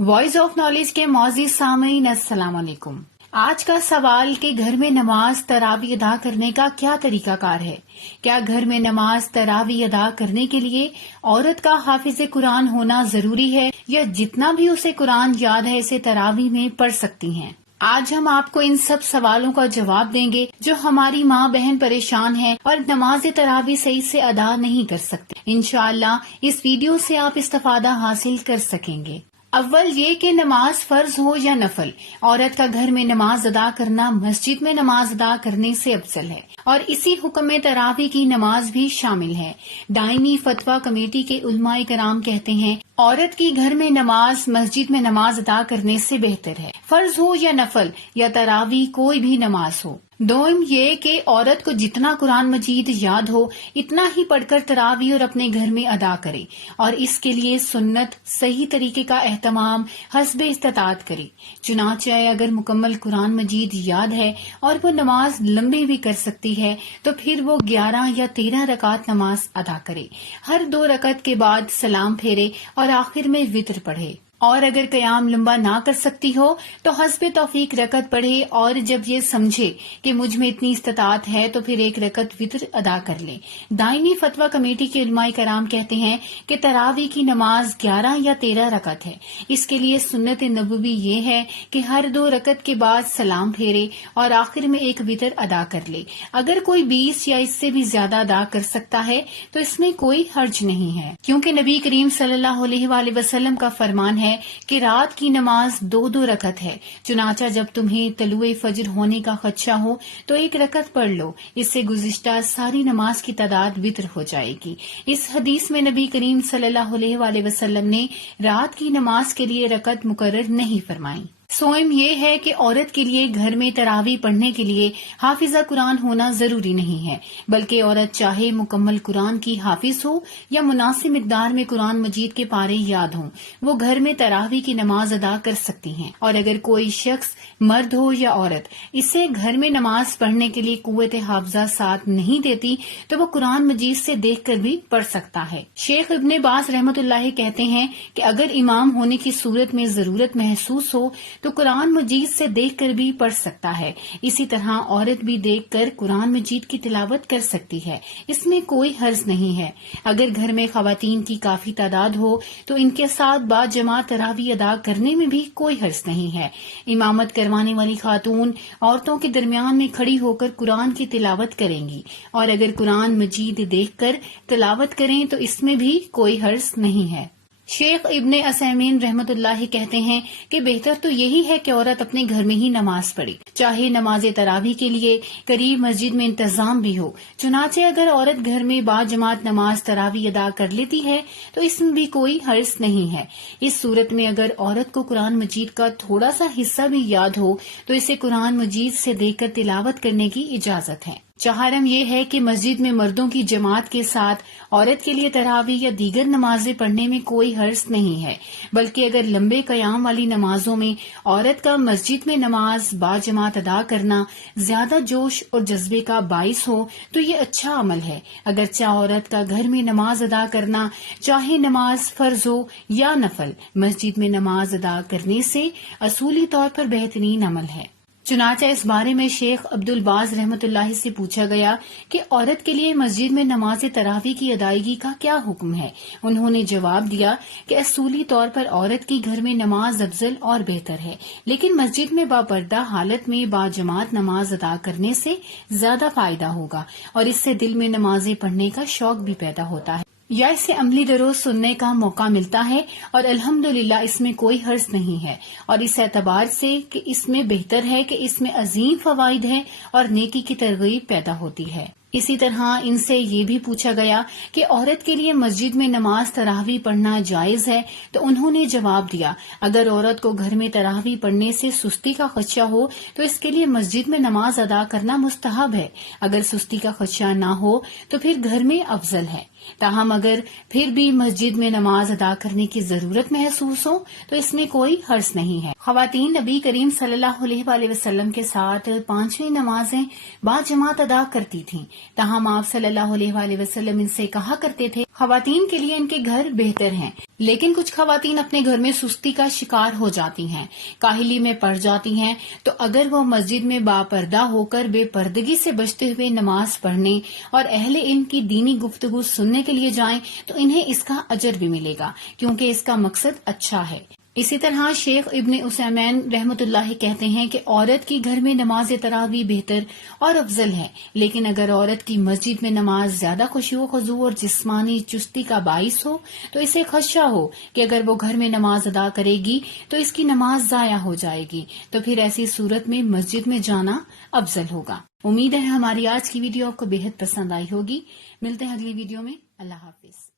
Voice of knowledge کے معزز سامعین السلام علیکم۔ آج کا سوال کہ گھر میں نماز تراویح ادا کرنے کا کیا طریقہ کار ہے؟ کیا گھر میں نماز تراویح ادا کرنے کے لیے عورت کا حافظ قرآن ہونا ضروری ہے یا جتنا بھی اسے قرآن یاد ہے اسے تراویح میں پڑھ سکتی ہیں؟ آج ہم آپ کو ان سب سوالوں کا جواب دیں گے جو ہماری ماں بہن پریشان ہیں اور نماز تراویح صحیح سے ادا نہیں کر سکتے۔ انشاءاللہ اس ویڈیو سے آپ استفادہ حاصل کر سکیں گے۔ اول یہ کہ نماز فرض ہو یا نفل، عورت کا گھر میں نماز ادا کرنا مسجد میں نماز ادا کرنے سے افضل ہے، اور اسی حکم میں تراویح کی نماز بھی شامل ہے۔ دائمی فتویٰ کمیٹی کے علماء کرام کہتے ہیں عورت کی گھر میں نماز مسجد میں نماز ادا کرنے سے بہتر ہے، فرض ہو یا نفل یا تراویح کوئی بھی نماز ہو۔ دوم یہ کہ عورت کو جتنا قرآن مجید یاد ہو اتنا ہی پڑھ کر تراویح اور اپنے گھر میں ادا کرے، اور اس کے لیے سنت صحیح طریقے کا اہتمام حسب استطاعت کرے۔ چنانچہ اگر مکمل قرآن مجید یاد ہے اور وہ نماز لمبی بھی کر سکتی ہے تو پھر وہ 11 یا 13 رکعت نماز ادا کرے، ہر 2 رکعت کے بعد سلام پھیرے اور آخر میں وتر پڑھے، اور اگر قیام لمبا نہ کر سکتی ہو تو حسب توفیق رکعت پڑھے، اور جب یہ سمجھے کہ مجھ میں اتنی استطاعت ہے تو پھر 1 رکعت وتر ادا کر لے۔ دائمی فتویٰ کمیٹی کے علماء کرام کہتے ہیں کہ تراویح کی نماز 11 یا 13 رکعت ہے۔ اس کے لیے سنت نبوی یہ ہے کہ ہر 2 رکعت کے بعد سلام پھیرے اور آخر میں 1 وتر ادا کر لے۔ اگر کوئی 20 یا اس سے بھی زیادہ ادا کر سکتا ہے تو اس میں کوئی حرج نہیں ہے، کیونکہ نبی کریم صلی اللہ علیہ وآلہ وسلم کا فرمان ہے کہ رات کی نماز 2 رکعت ہے، چنانچہ جب تمہیں طلوع فجر ہونے کا خدشہ ہو تو 1 رکعت پڑھ لو، اس سے گزشتہ ساری نماز کی تعداد وتر ہو جائے گی۔ اس حدیث میں نبی کریم صلی اللہ علیہ وآلہ وسلم نے رات کی نماز کے لیے رکعت مقرر نہیں فرمائی۔ سوئم یہ ہے کہ عورت کے لیے گھر میں تراویح پڑھنے کے لیے حافظہ قرآن ہونا ضروری نہیں ہے، بلکہ عورت چاہے مکمل قرآن کی حافظ ہو یا مناسب مقدار میں قرآن مجید کے پارے یاد ہوں، وہ گھر میں تراویح کی نماز ادا کر سکتی ہیں۔ اور اگر کوئی شخص مرد ہو یا عورت اسے گھر میں نماز پڑھنے کے لیے قوت حافظہ ساتھ نہیں دیتی تو وہ قرآن مجید سے دیکھ کر بھی پڑھ سکتا ہے۔ شیخ ابن باز رحمۃ اللہ کہتے ہیں کہ اگر امام ہونے کی صورت میں ضرورت محسوس ہو تو قرآن مجید سے دیکھ کر بھی پڑھ سکتا ہے۔ اسی طرح عورت بھی دیکھ کر قرآن مجید کی تلاوت کر سکتی ہے، اس میں کوئی حرج نہیں ہے۔ اگر گھر میں خواتین کی کافی تعداد ہو تو ان کے ساتھ بعد جماعت تراویح ادا کرنے میں بھی کوئی حرج نہیں ہے۔ امامت کروانے والی خاتون عورتوں کے درمیان میں کھڑی ہو کر قرآن کی تلاوت کریں گی، اور اگر قرآن مجید دیکھ کر تلاوت کریں تو اس میں بھی کوئی حرج نہیں ہے۔ شیخ ابن عثیمین رحمۃ اللہ کہتے ہیں کہ بہتر تو یہی ہے کہ عورت اپنے گھر میں ہی نماز پڑھے، چاہے نماز تراویح کے لیے قریب مسجد میں انتظام بھی ہو۔ چنانچہ اگر عورت گھر میں با جماعت نماز تراویح ادا کر لیتی ہے تو اس میں بھی کوئی حرج نہیں ہے۔ اس صورت میں اگر عورت کو قرآن مجید کا تھوڑا سا حصہ بھی یاد ہو تو اسے قرآن مجید سے دیکھ کر تلاوت کرنے کی اجازت ہے۔ چہارم یہ ہے کہ مسجد میں مردوں کی جماعت کے ساتھ عورت کے لیے تراویح یا دیگر نمازیں پڑھنے میں کوئی حرج نہیں ہے، بلکہ اگر لمبے قیام والی نمازوں میں عورت کا مسجد میں نماز با جماعت ادا کرنا زیادہ جوش اور جذبے کا باعث ہو تو یہ اچھا عمل ہے۔ اگرچہ عورت کا گھر میں نماز ادا کرنا چاہے نماز فرض ہو یا نفل مسجد میں نماز ادا کرنے سے اصولی طور پر بہترین عمل ہے۔ چنانچہ اس بارے میں شیخ عبد الباز رحمۃ اللہ سے پوچھا گیا کہ عورت کے لیے مسجد میں نماز تراویح کی ادائیگی کا کیا حکم ہے؟ انہوں نے جواب دیا کہ اصولی طور پر عورت کی گھر میں نماز افضل اور بہتر ہے، لیکن مسجد میں باپردہ حالت میں با جماعت نماز ادا کرنے سے زیادہ فائدہ ہوگا، اور اس سے دل میں نمازیں پڑھنے کا شوق بھی پیدا ہوتا ہے، یا اس سے عملی دروس سننے کا موقع ملتا ہے، اور الحمدللہ اس میں کوئی حرج نہیں ہے، اور اس اعتبار سے کہ اس میں بہتر ہے کہ اس میں عظیم فوائد ہیں اور نیکی کی ترغیب پیدا ہوتی ہے۔ اسی طرح ان سے یہ بھی پوچھا گیا کہ عورت کے لیے مسجد میں نماز تراویح پڑھنا جائز ہے، تو انہوں نے جواب دیا اگر عورت کو گھر میں تراویح پڑھنے سے سستی کا خدشہ ہو تو اس کے لیے مسجد میں نماز ادا کرنا مستحب ہے، اگر سستی کا خدشہ نہ ہو تو پھر گھر میں افضل ہے۔ تاہم اگر پھر بھی مسجد میں نماز ادا کرنے کی ضرورت محسوس ہو تو اس میں کوئی حرج نہیں ہے۔ خواتین نبی کریم صلی اللہ علیہ وآلہ وسلم کے ساتھ 5 نمازیں با جماعت ادا کرتی تھیں، تاہم آپ صلی اللہ علیہ وآلہ وسلم ان سے کہا کرتے تھے خواتین کے لیے ان کے گھر بہتر ہیں، لیکن کچھ خواتین اپنے گھر میں سستی کا شکار ہو جاتی ہیں، کاہلی میں پڑ جاتی ہیں، تو اگر وہ مسجد میں باپردہ ہو کر بے پردگی سے بچتے ہوئے نماز پڑھنے اور اہل علم کی دینی گفتگو سننے کے لیے جائیں تو انہیں اس کا اجر بھی ملے گا، کیونکہ اس کا مقصد اچھا ہے۔ اسی طرح شیخ ابن عثیمین رحمۃ اللہ کہتے ہیں کہ عورت کی گھر میں نماز تراویح بہتر اور افضل ہے، لیکن اگر عورت کی مسجد میں نماز زیادہ خشوع و خضوع اور جسمانی چستی کا باعث ہو تو اسے خدشہ ہو کہ اگر وہ گھر میں نماز ادا کرے گی تو اس کی نماز ضائع ہو جائے گی، تو پھر ایسی صورت میں مسجد میں جانا افضل ہوگا۔ امید ہے ہماری آج کی ویڈیو آپ کو بے حد پسند آئی ہوگی۔ ملتے ہیں اگلی ویڈیو میں۔ اللہ حافظ۔